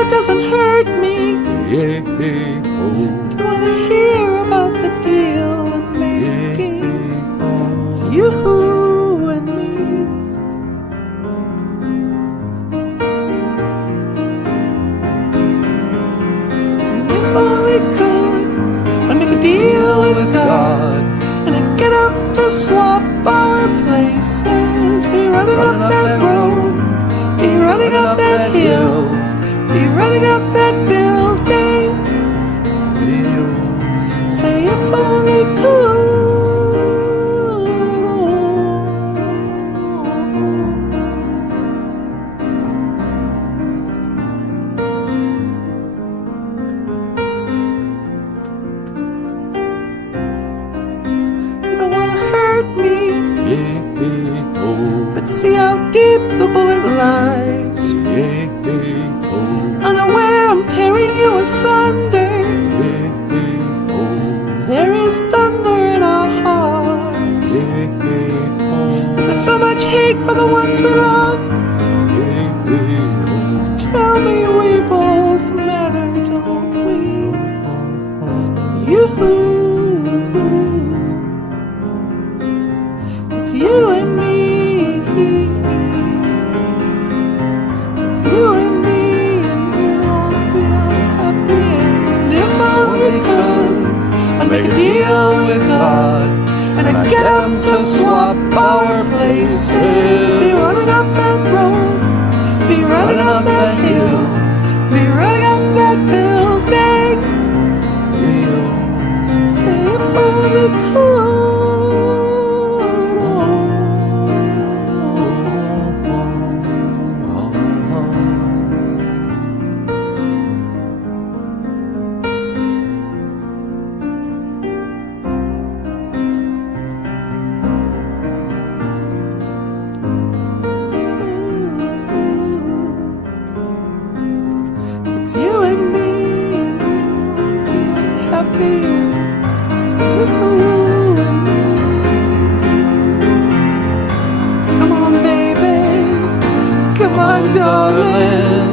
that doesn't hurt me. Yeah, oh, Don't wanna hear about the deal I'm making. It's you and me. And if only could I make a deal with God, and I'd get up to swap our places. Be running up that road, be running up that hill, be running up that building. Say if only could. You don't wanna hurt me, yeah, oh, but see how deep the bullet lies. yeah, oh, Unaware I'm tearing you asunder. yeah, oh, There is thunder in our hearts. yeah, oh, Is there so much hate for the ones we love? yeah, oh, Tell me we both matter, don't we? You. It's you and me. It's you and me, and we won't be unhappy. And if only could, I'd make a deal with God, and I'd get up to swap our places. Be running up that road, be running up that hill, be running up that building. Say if only could. It's you and me, and you won't be unhappy. You and me. Come on, baby. Come on, darling.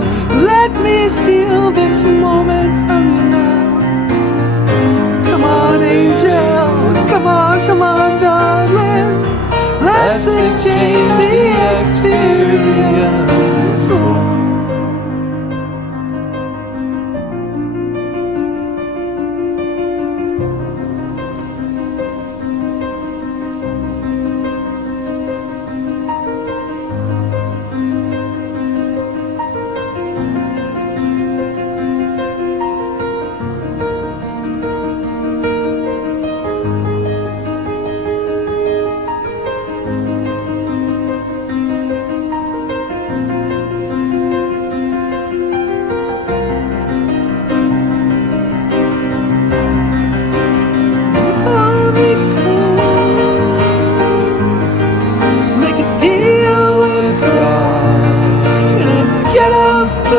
Let me steal this moment from you now. Come on, angel. Come on, darling. Let's exchange the experience.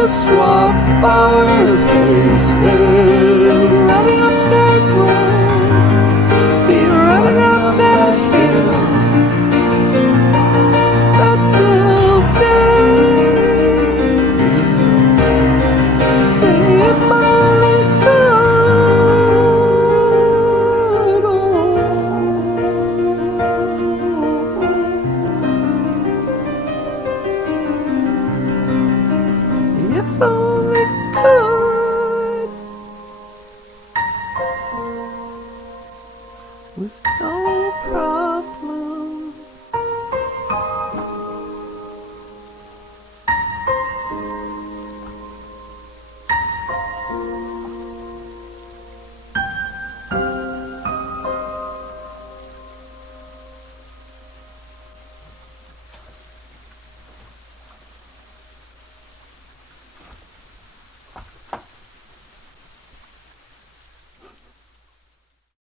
Swap our places and running up that road, be running up that hill, that building. Say if only could. If only